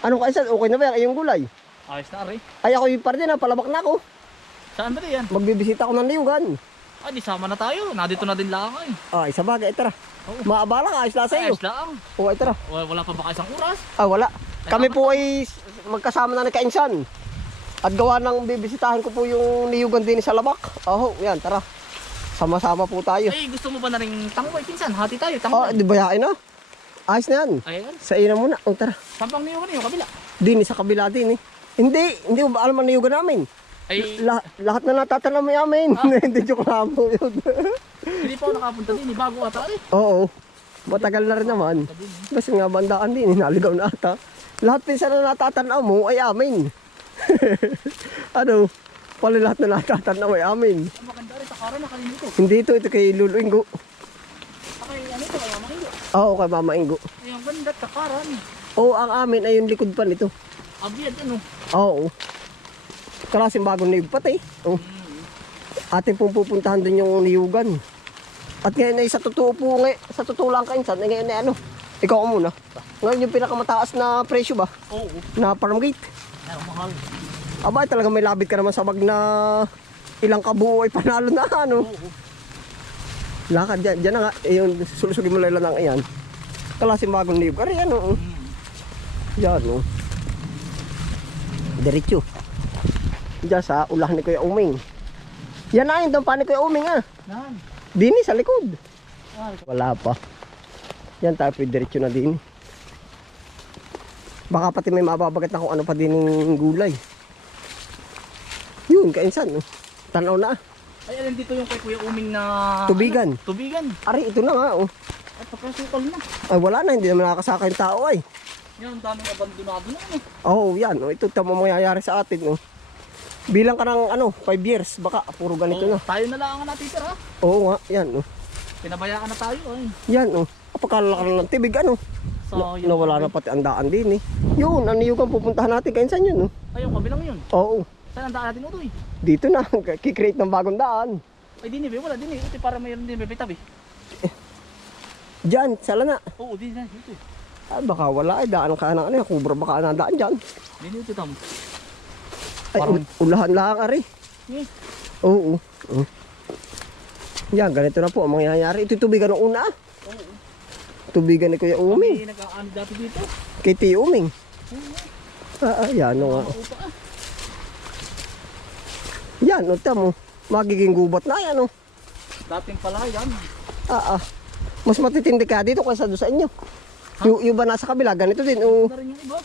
Ano kainsan? Okay na ba yan? Ay, yung gulay. Ayos na rin. Ay, ako yung parte na. Palabak na ako. Saan ba yan? Magbibisita ako ng Liugan. Ay, di sama na tayo. Nadito na din lang ay. Ay, sa bagay. Tara. Maabala ka. Ayos lang sa iyo. Ayos lang. Oo, ay, tara. Wala pa ba kayo isang oras? Ah, wala. Kami po ay magkasama na ni Kainsan. At gawa ng bibisitahin ko po yung Liugan din sa Labak. Oh, yan. Tara. Sama-sama po tayo. Ay, gusto mo ba na rin tangoy? Pinsan, hati tayo. Oh, Tangoy. di ba yakin na? Ayos na yan. Ayan. Sa ina muna. Oh, tara. Sampang niyo yung kabila. Din, sa kabila din eh. Hindi mo ba alam ang Liugan namin? Ay, Lahat na natatanam yamin. Hindi joke lang po yun. hindi pa ako nakapunta din. Bago ata eh. Oo. Matagal na rin naman. Kasi nga bandaan din, naligaw na ata. Lahat pinsan na natatanaw mo ay amin. Ano? Pala lahat na natatanaw ay amin. Ang maganda rin, takara na kanina ito. Hindi ito kay Lulu Ingo. Okay, ano ito, kaya makiyo. Oo, kay Mama Ingo. Ay, ang ganda, takaran. Oo, ang amin ay yung likod pa nito. Abiyad, ano? Oo. Klaseng bagong niyog pati. Oh. Ating pong pupuntahan din yung Liugan. At ngayon ay sa totoo po, sa totoo lang Kainsan, ngayon ay ano, ikaw muna. Ngayon yung pinakamataas na presyo ba? Oo. Na farm gate. Ay, ang mahal. Aba, talaga may labit ka naman sa bag na ilang kabuo ay panalo na ano. Oo. Lakad dyan na nga, yung sulusugin mo lang lang yan. Klaseng bagong niyog. Ari ano, yan o. Diretso. Diyan sa ulahan ni Kuya Uming. Yan na yung dampan ni Kuya Uming ah. Nan. Dini sa likod. Ah, Wala pa. Yan tayo po diretso na din. Baka pati may mababagat na kung ano pa din ng gulay. Yun, Kainsan. Oh. Tanaw na. ay, alin dito yung kay Kuya Uming na... Tubigan. Ano? Tubigan. Ari, ito na nga. Oh. At pagkasukal na. Ay, wala na. Hindi naman nakakasaka yung tao ay. Yan, ang daming abandonado na. Ano? Oo, yan. Oh. Ito tamo mangyayari sa atin. Oh. Bilang ka ng ano, 5 years. Baka puro ganito na. Tayo na lang ang natitira. Oo nga, yan. Oh. Pinabayaan na tayo ay. Yan. Oh. Kapakalala ka ng tibig. Ano? Nawala na pati ang daan din eh. Yun, ano yung pupuntahan natin. Kainsan yun. Oh. Ay, yung kabilang yun. Oo. Saan ang daan natin ito eh? Dito na. Kikreate ng bagong daan. Ay, dinibe. Wala din eh. Ito para mayroon din may tabi. Diyan, sala na. Oo, din na. Ito eh. Ah, baka wala ay daan ka na ano, kubra baka na daan diyan. Din ito tam. Ay, Parang- ulahan lang ari. Eh. Oo. Yan, ganito na po ang mangyayari. Ito tubigan ng una. Oo. Tubigan ni Kuya Uming. Kami nag-aano dati dito. Kay Tio Uming. Yan o nga. Upa ah. Yan, o mo. Magiging gubat na yan o. Dating pala yan. Mas matitindi ka dito kaysa doon sa inyo. Yung ba nasa kabila, ganito din. O. Ito rin yung iba.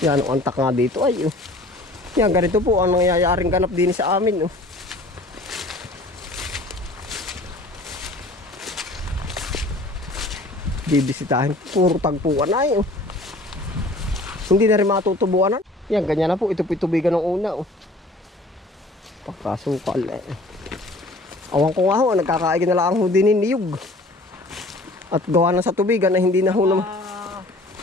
Yan, ang antak nga dito ay. O. Yan, ganito po ang nangyayaring ganap din sa amin. O. Bibisitahin. Puro tagpuan na yun. Hindi na rin matutubuan na. Yan, ganyan na po. Ito po tubigan ng una. Oh. Pagkasukal eh. Awan ko nga ho, nagkakaigin na lang ho din niyog. At gawa na sa tubigan na hindi na ho naman.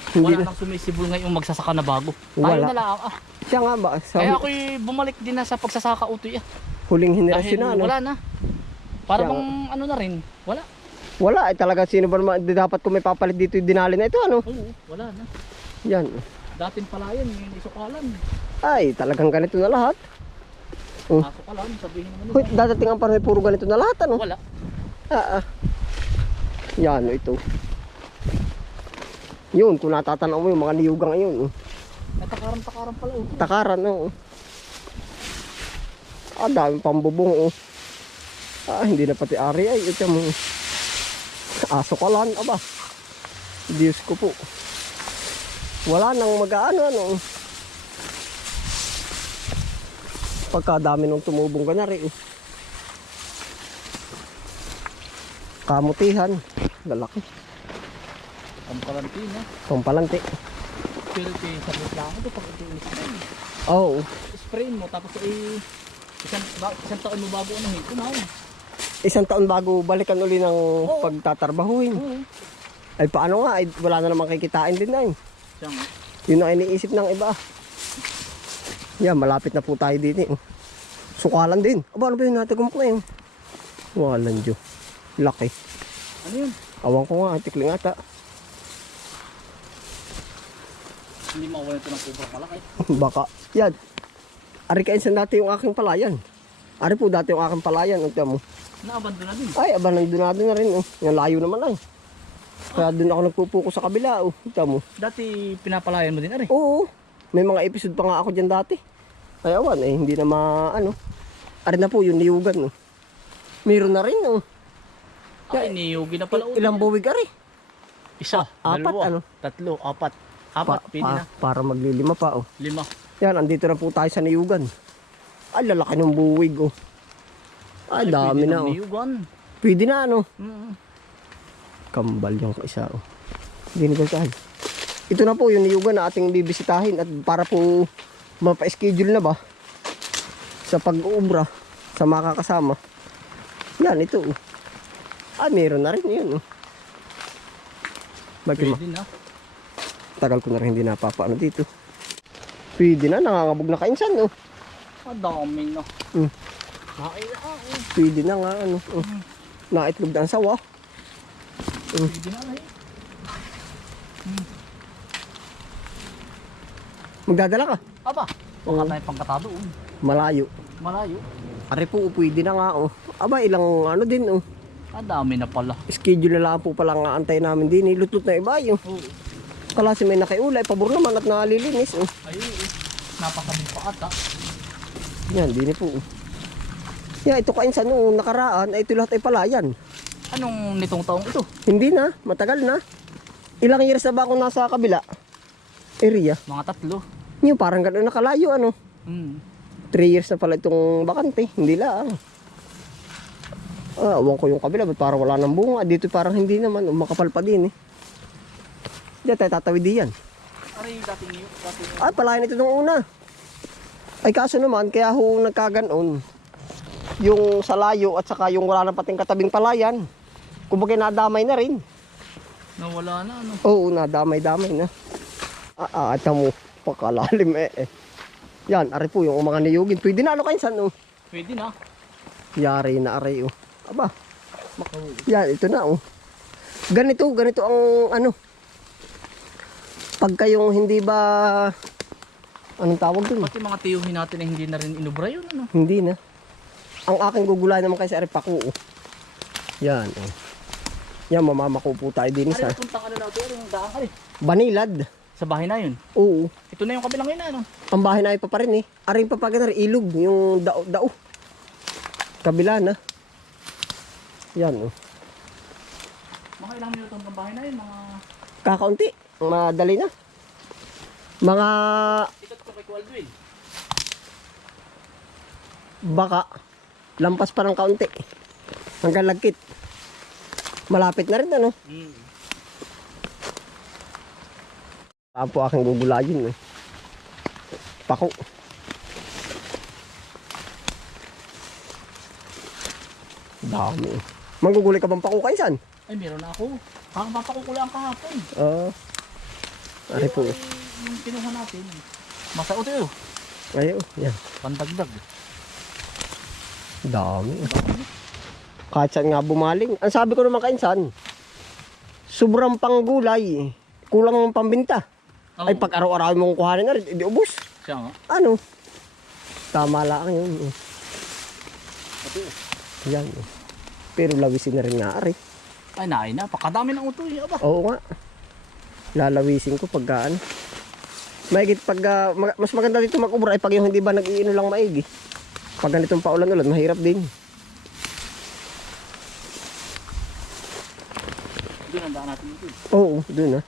Hindi Wala na. nang sumisibol ngayong magsasaka na bago. Tayo Wala. na lang ah. Siya nga ba? Sa Kaya ako'y bumalik din na sa pagsasaka utoy ah. huling Dahil henerasyon na. Ano? wala na. Para Siya bang ano na rin. Wala. Wala. Eh, talaga sino ba naman dapat kung may papalit dito yung dinali na ito. Ano? Oo, wala na. Yan. Dating pala yan, yung isukalan. Ay, talagang ganito na lahat. Oh. Asukalan, sabihin naman Hoy, nila. dadating ang panahon puro ganito na lahat. Ano? Wala. Yan, ito. Yun, kung natatanaw mo yung mga niyugang ngayon. Natakaran pala utoy. Takaran, no. Daming pambubong, oh. Hindi na pati ari ay. Ito mo. Aso ka lang, aba. Diyos ko po. Wala nang mag-ano, ano. Pagkadami nung tumubong ka na rin. Kamutihan. Lalaki. Pampalantin ha. Pampalanti. Pero sa reklamo ito pag ito spray. Oo. Spray mo tapos isang taon mo bago ano hito na. Isang taon bago balikan uli ng pagtatarbahuhin. Oo. Ay paano nga, ay, wala na naman kikitain din na yun. Siya nga. Yun ang iniisip ng iba. Yan, malapit na po tayo dito. Sukalan din. Aba, ano ba yun natin gumuk na yun? Walang Diyo. Laki. Ano yun? Awang ko nga, tikling ata. Hindi mawala ito ng sobrang malaki. Baka. Yan. Ari kainsan dati yung aking palayan. Ari po dati yung aking palayan. Ang tiyan mo. Naabandon na din. Ay, abandonado na rin. Oh. Yung layo naman ay. Kaya doon ako nagpupuko sa kabila. Oh. Ang tiyan mo. Dati pinapalayan mo din, Ari. Oo. May mga episode pa nga ako dyan dati. Ay awan eh. Hindi na ano. Ari na po yung niyugan. Oh. Meron na rin. Oh. Ay, niyugi na pala. Ilang buwig ari? Isa, Apat, dalawa, ano? tatlo, apat. Apat, pwede na. Para maglilima pa. Oh. 5. Yan, andito na po tayo sa niyugan. Ay, lalaki ng buwig. Oh. Ay, dami na. Oh. Niyugan. Pwede na ano. Mm. Kambal yung isa. Oh. Hindi na tayo. Ito na po yung niyugan na ating bibisitahin. At para po mapa-schedule na ba sa pag-uubra sa mga kakasama. Yan, ito. Oh. Ah, meron na rin yun. Oh. Bakit Pwede na. tagal ko na rin hindi napapaano dito. Pwede na, nangangabog na kainsan. Oh. Dami na. Mm. Kain na. Pwede na nga. Ano. Oh. Naitlog na ang sawa. Pwede na, Ari. Magdadala ka. Aba, wala tayong pangkatado. Malayo. Malayo. Are po, pwede na nga. Oh. Aba, ilang ano din. Oh. Dami na pala. Schedule na lang po pala nga antay namin din. Lutlot na iba yung. Oo. Kalasi may nakiulay. Pabor naman at nalilinis. Oh. Ayun, napakabig pa ata. Yan, din po. Yan, ito kainsan nung nakaraan. Ay, ito lahat ay palayan. Anong nitong taong ito? Hindi na, matagal na. Ilang years na ba ako nasa kabila? Area. Mga 3. Yung parang gano'n nakalayo ano. 3 years na pala itong bakante. Hindi lang. Awan ko yung kabila. Ba't parang wala ng bunga? Dito parang hindi naman. Makapal pa din eh. Diyan tayo tatawid diyan. Ari, dating yun. Ay, palayan ito nung una. Ay kaso naman, kaya ho nagkaganon. Yung sa layo at saka yung wala na pating katabing palayan. Kumbaga nadamay na rin. Nawala na, ano? Oo, nadamay-damay na. Ito mo. Pakalalim eh. Yan, ari po yung mga niyugin. Pwede na ano kainsan oh. Pwede na. Yari na ari oh. Aba. Yan, ito na oh. Ganito ang ano. Pagka yung hindi ba anong tawag dun? Pati mga tiyuhin natin na hindi na rin inubra yun, ano? Hindi na. Ang aking gugulayan naman kasi ari pako oh. Yan oh. Yan, mamamako po tayo din Ari, sa napunta ka na natin, yung daan ka rin. Banilad. Sa bahay na yun. Oo. Ito na yung kabilang yun, ano? Ang bahay na pa rin eh. Aring papagan ilog, yung dao. Kabila na. Yan oh. Mga ilang minuto ang bahay na yun, mga... Kakaunti. Madali na. Mga Ikat ko kay Kualdwin. baka. Lampas pa ng kaunti. Hanggang lagkit. Malapit na rin ano. Saan po aking gugulayin eh. Pako. Dami. Manggugulay ka bang pako kainsan? Ay, meron na ako. Papakukulaan kahapon. Ari po. Yung kinuha natin. Masao ito yun. Ayo, yan. Pandagdag. Dami. Kahit saan nga bumaling. Ang sabi ko naman kainsan, sobrang panggulay. Kulang ng pambinta. Oo. Ay pag araw-araw mong kuhanin na rin, hindi ubos. Siya nga. Ano? Tama lang yun. Ito. Yan. Pero lawisin na rin nga ari. Ay, naay na. Pakadami ng utoy. Aba. Oo nga. Lalawisin ko pagka ano. Mahigit pag mas maganda dito mag-ubra ay pag yung hindi ba nag-iino lang maigi. Pag ganitong paulan-ulan, mahirap din. Doon ang daan natin ito. Oo, dun ah.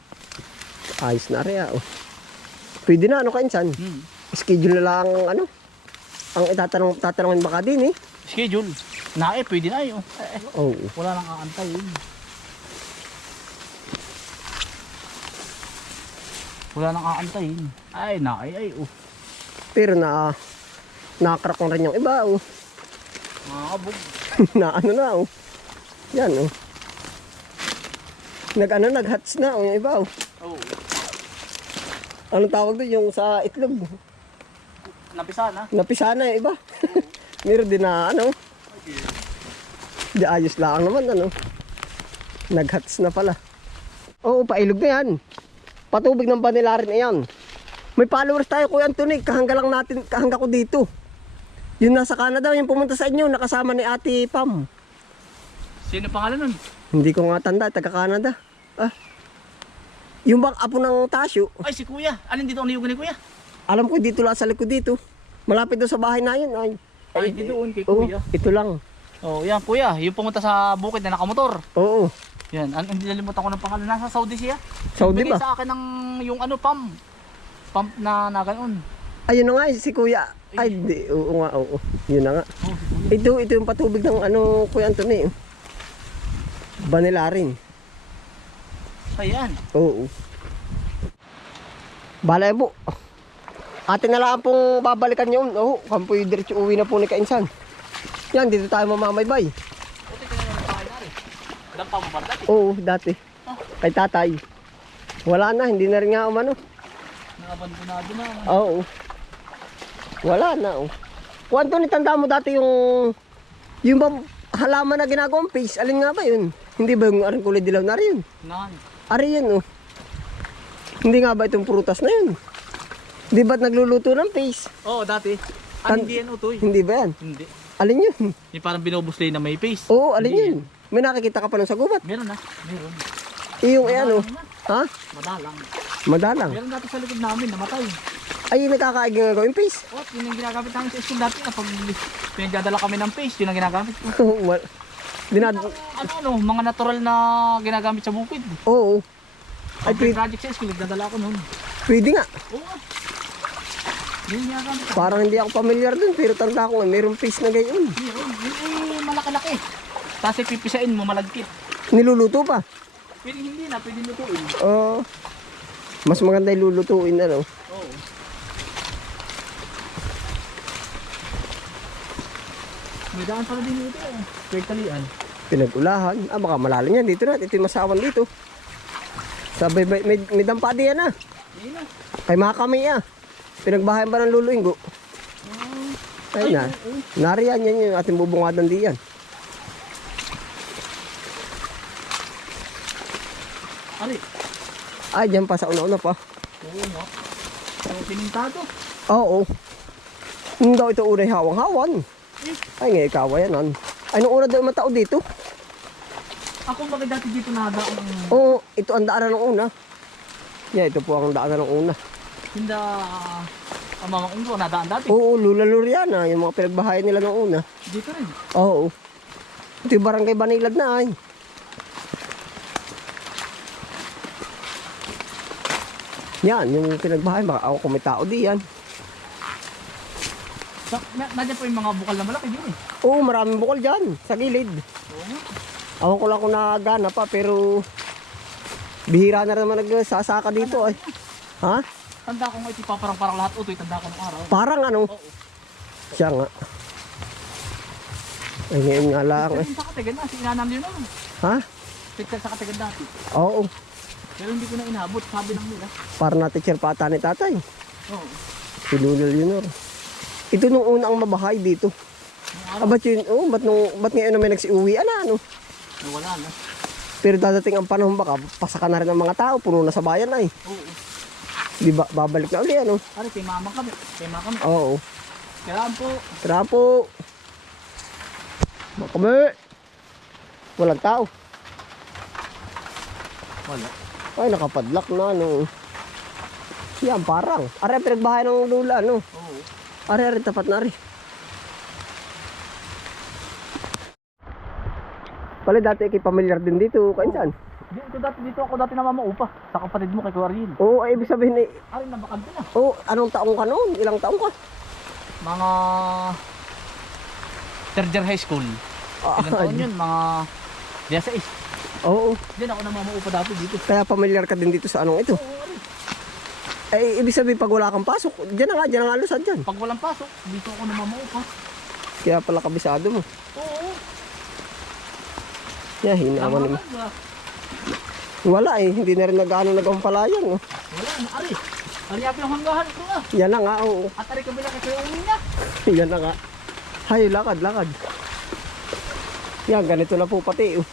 Ayos na rin ah. Oh. Pwede na ano kainsan. Schedule na lang ano. Ang tatanungin baka din eh. Schedule. Nae, pwede na yun. Oo. Wala nang aantay yun. Wala nang aantayin. Ay, naay, ay, oh. Pero nakakrak na rin yung iba oh. Makakabog. Na ano na oh. Yan oh. Nag-hatch na oh yung iba oh. Oo. Anong tawag doon yung sa itlog? Napisa na. Napisa na yung iba. Meron din na ano. Di ayos lang naman ano. Nag-hatch na pala. Oo, pailog na yan. Patubig ng banilarin na yan. May followers tayo, Kuya Anthony. Kahangga lang natin, kahangga ko dito. Yung nasa Canada, yung pumunta sa inyo, nakasama ni Ate Pam. Sino pangalan nun? Hindi ko nga tanda, taga Canada. Ah. Yung bang apo ng Tasyo, Ay, si Kuya. Alin dito ang niyugan ni Kuya? alam ko dito lang sa likod dito. Malapit doon sa bahay na yun. Ay, hindi doon kay Oo, Kuya. ito lang. Oh, yan Kuya. Yung pumunta sa bukid na nakamotor. Oo. Yan, hindi nalimutan ko ng pangalan. Nasa Saudi siya. Saudi Bigay ba? sa akin ng yung ano, pump na ganoon. Ayun na nga, si Kuya. Ay, di, oo nga, oo. Yun na nga. Oh, si Kuya. Ito yung patubig ng ano, Kuya Anthony. Vanilla rin. Ayan. Oo. Balay po. Atin na lang pong babalikan yun. Oo, kampoy diretso uwi na po ni Kainsan. Yan, dito tayo mamamaybay. Puti ka na lang sa akin, Ari. Dampa mo ba dati? Oo, dati. Kay tatay. Wala na, hindi na rin nga umano. Nakabandonado na. Oo. Wala na, oh. Kung Anthony, tanda mo dati yung halaman na ginagawang paste, alin nga ba yun? Hindi ba yung aring kulay dilaw na rin yun? Nan. Ari yun, oh. Hindi nga ba itong prutas na yun? Di ba't nagluluto ng paste? Oo, dati. Hindi yan utoy. Hindi ba yan? Hindi. Alin yun? Yung parang binubuslay na may paste. Oo, alin Hindi yun? May nakikita ka pa nun sa gubat. Meron na. Meron. Yung ano? Ha? Madalang. Madalang. Meron dati sa likod namin, namatay. Ay, nagkakaig nga gawin paste. Oh, yun yung ginagamit namin sa school dati. Kapag pinagdadala kami ng paste, yun ang ginagamit. Ano, mga natural na ginagamit sa bukid. Oo. Ay, Ay, project sa school, nagdadala ako noon. pwede nga. Oo. Yun yung ginagamit. Parang hindi ako familiar dun, pero tanda ko nga, mayroong paste na gayon. Meron. Yun ay malaki-laki. Tapos ipipisain mo, malagkit. Niluluto pa. Pwede hindi na, pwede lutuin. Oo. Mas maganda yung lulutuin, ano. Oo. May daan pala din dito. Pwede talian. Pinag-ulahan. Ah, baka malalim yan. Dito na. Ito yung masawan dito. Sabay, may dampa diyan na. Ayun na. Kay mga kami ah. Pinagbahayan ba ng luluinggo? Ayun na. Nariyan yan yung ating bubungadan diyan. Ari. Ay, dyan pa sa una-una pa. Oo nga. So, pinintado. Oo. Hindi daw ito unay hawang-hawan. Ay, nga ikaw yan. Ay, nung una daw yung matao dito. Ako bakit dati dito nadaan ng Oo, ito ang daanan ng una. Yeah, ito po ang daanan ng una. hinda ang mga unggo nadaan dati. Oo, Lula Luriana, yung mga pinagbahayan nila ng una. Dito rin. Oo. Ito yung barangay Banilad na ay. Yan, yung pinagbahayan. Baka ako kung may tao di yan. Nandiyan po yung mga bukal na malaki din eh. Oo, maraming bukol dyan, sa gilid. Oo nga. Ako ko lang kung nagana pa, pero bihira na naman nagsasaka dito ay. Ha? Tanda ko nga ito paparang lahat utoy. Tanda ko ng araw. Parang ano? Oo. Siya nga. Ay, ngayon nga lang eh. Sa Katigan na. Si inanam yun naman. Ha? Picture sa Katigan dati. Oo. Pero hindi ko na inabot. Sabi ng nila. Para na-teacher pa ata ni tatay. Oo. Si Lulul Junior. Ito nung unang mabahay dito. Nung Ah, ba't yun? Oh, ba't ngayon na may nagsiuwi? Ano? Wala na. Pero dadating ang panahon baka pasaka na rin ang mga tao. Puno na sa bayan ay. Oo. Di ba? Babalik na uli ano? Ari, kay mama kami. Kay mama kami. Oo. Kailangan po. Tara po. Makami. Walang tao. Wala. Ay, nakapadlock na ano. Yan, parang. Are, pinagbahay ng lula, no? Oo. Are, tapat na rin. Pala dati kay pamilyar din dito, kainsan. Dito ako dati namamaupa. Sa kapatid mo kay Kuya Ariel. Oo, ay ibig sabihin eh. Ari, nabakad na. Oo, anong taong ka noon? Ilang taong ka? Mga third year high school. Ilang taon yun? Mga 16. Oo, Diyan ako namamaupa dati dito. kaya pamilyar ka din dito sa anong ito. Oo, Ari. Ay, ibig sabihin pag wala kang pasok, dyan na nga alusad dyan. Pag walang pasok, dito ako namamaupa. Kaya pala kabisado mo. Oo. Yeah, hinaman naman. Ba? Wala eh, hindi na rin nag-ampalayan. Oh. Wala na, Ari. Ari, api yung hanggahan ko nga. Yan na nga, oo. At Ari, kabila kay Kuya Umi niya. Yan na nga. Hay, lakad. Yan, ganito na po pati. Oh.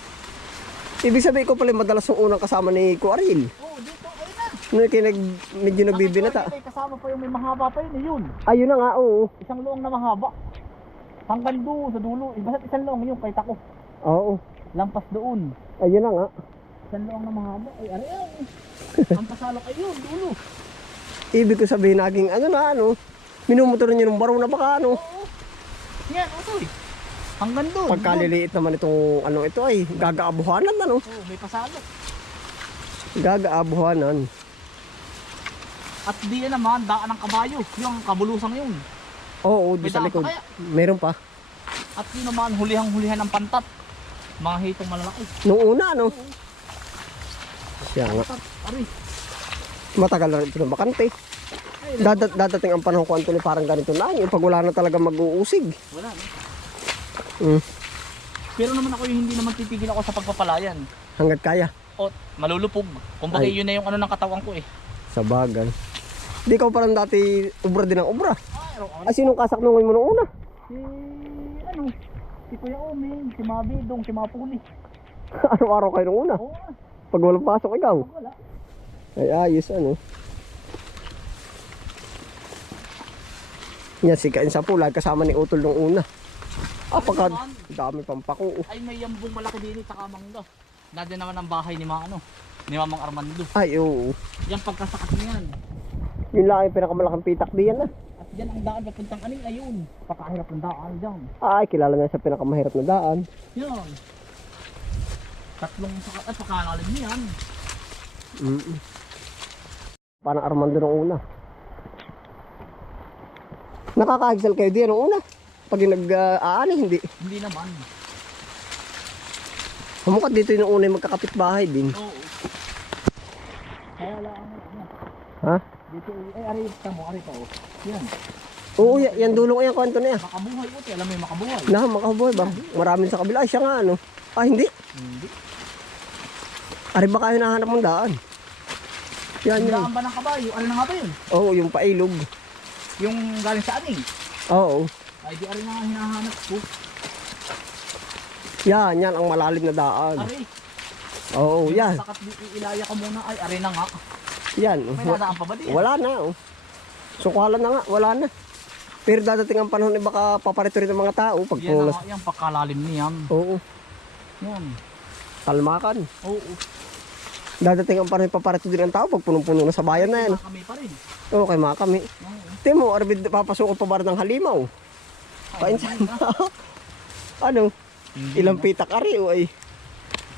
Ibig sabihin ko pala madalas yung unang kasama ni Ko Ariel. Oo, dito. Ayun na. Medyo nagbibinata. May kasama pa yung may mahaba pa yun, yun. Ayun na nga, oo. Isang luong na mahaba. Hanggang doon sa dulo. Basta't isang luong yun kahit ako. Oo. Lampas doon. Ayun na nga. Isang luong na mahaba. Ay, ari. Ang pasalok ay yun, dulo. Ibig ko sabihin naging minumutor nyo ng baro na baka Oo. Yan, utoy. Hanggang doon. Pagkaliliit naman itong ito ay gagaabuhanan Oo, may pasalok. Gagaabuhanan. At di naman, daan ng kabayo. Yung kabulusang yun. Oo, May doon sa daan likod. pa kaya? Meron pa. At yun naman, hulihang-hulihan ng pantat. Mga hitong malalaki. Nung una, Siya nga. Pantat, ari. Matagal na rin ito na bakante. Ay, Dadating ang panahon ko, Anthony, parang ganito na. Yung pag wala na talaga mag-uusig. wala, no? Mm. Pero naman ako yung hindi naman titigil ako sa pagpapalayan. Hanggat kaya. O, malulupog. Kumbaga Ay. yun na yung ano ng katawan ko eh. Sa bagay. Di ka parang dati ubra din ang ubra. Ay, araw-araw. Ay, sinong kasaknungan mo nung una? Si Kuya Omeng, si Mabidong, si Mapuli. Araw-araw kayo nung una. Oo nga, Pag walang pasok ikaw. wala. Ay, ayos Yan, si Kain sa pula, kasama ni Utol nung una. Pagka dami pang pako. Ay, may yambong malaki din sa kamangga. Nandiyan naman ang bahay ni ni Mamang Armando. Ay, oo. Yan pagkasakat niyan. Yun lang yung pinakamalaking pitak diyan na. At yan ang daan papuntang aning ayun. Pakahirap ng daan dyan. Ay, kilala na sa pinakamahirap na daan. Yan. Tatlong sakat at pakalalim niyan. Parang Armando nung una. Nakakahigsal kayo diyan nung una. Pag yung nag-aani, hindi. Hindi naman. Hamukad dito yung una yung magkakapit bahay din. Oo. Kaya lang Ha? dito ay ari mo ari pa oh. Yan. Oo, yan dulong yan kwento na yan. Makabuhay uti, alam mo yung makabuhay. Makabuhay ba? Maraming sa kabila. Ay, siya nga hindi. Hindi. Ari ba kayo nahanap mong daan? Yan Yung yun. daan ba ng kabayo? Ano na nga ba yun? Oo, yung pailog. Yung galing sa aning. Oo. Ay di ari na nga hinahanap ko. Yan ang malalim na daan. Ari. Oo, yan. Sakat di ilaya ka muna ay ari na nga. Yan. May nadaan pa ba di? Wala na. Sukalan na nga, wala na. Pero dadating ang panahon, baka paparito rin ng mga tao pag Yan pulas. na nga, yan pagkalalim niyan. Oo, Yan. talmakan. Oo. Dadating ang panahon, paparito din ang tao pag punong-puno na sa bayan na yan. Kami pa rin. Oo, kay mga kami. Oo. Timo, arbid papasok pa ba ng halimaw? Painsan na. Ano? Hindi Ilang na. pitak ari o ay.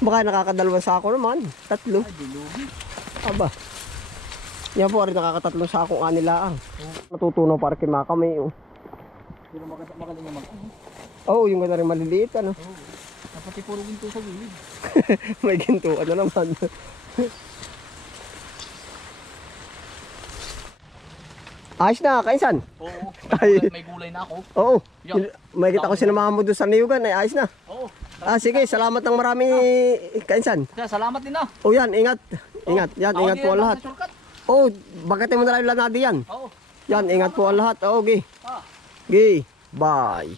Baka nakakadalawang sako naman. 3. Ay di lugi. Aba. Yan po, ari nakakatatlong sakong anilaang. Natutunaw para kay mga kami. Pero magaling naman. Oo, yung ganda rin maliliit. Oo. Dapat puro ginto sa gilid. May gintuan na naman. Ayos na, kainsan. Oo. Ay. May gulay na ako. Oo. Yan. May kita ko sinamahan mo doon sa Niyugan. Ay, ayos na. Oo. Sige, salamat ng marami, kainsan. Kaya salamat din na. O yan, ingat. Ingat. Yan, Ako ingat din po ang ang lahat. nasa shortcut. Oh, bagatin mo na lang yung lanadi yan. Oo. Yan, ingat po ang lahat. Okay. Ah. Okay. Bye.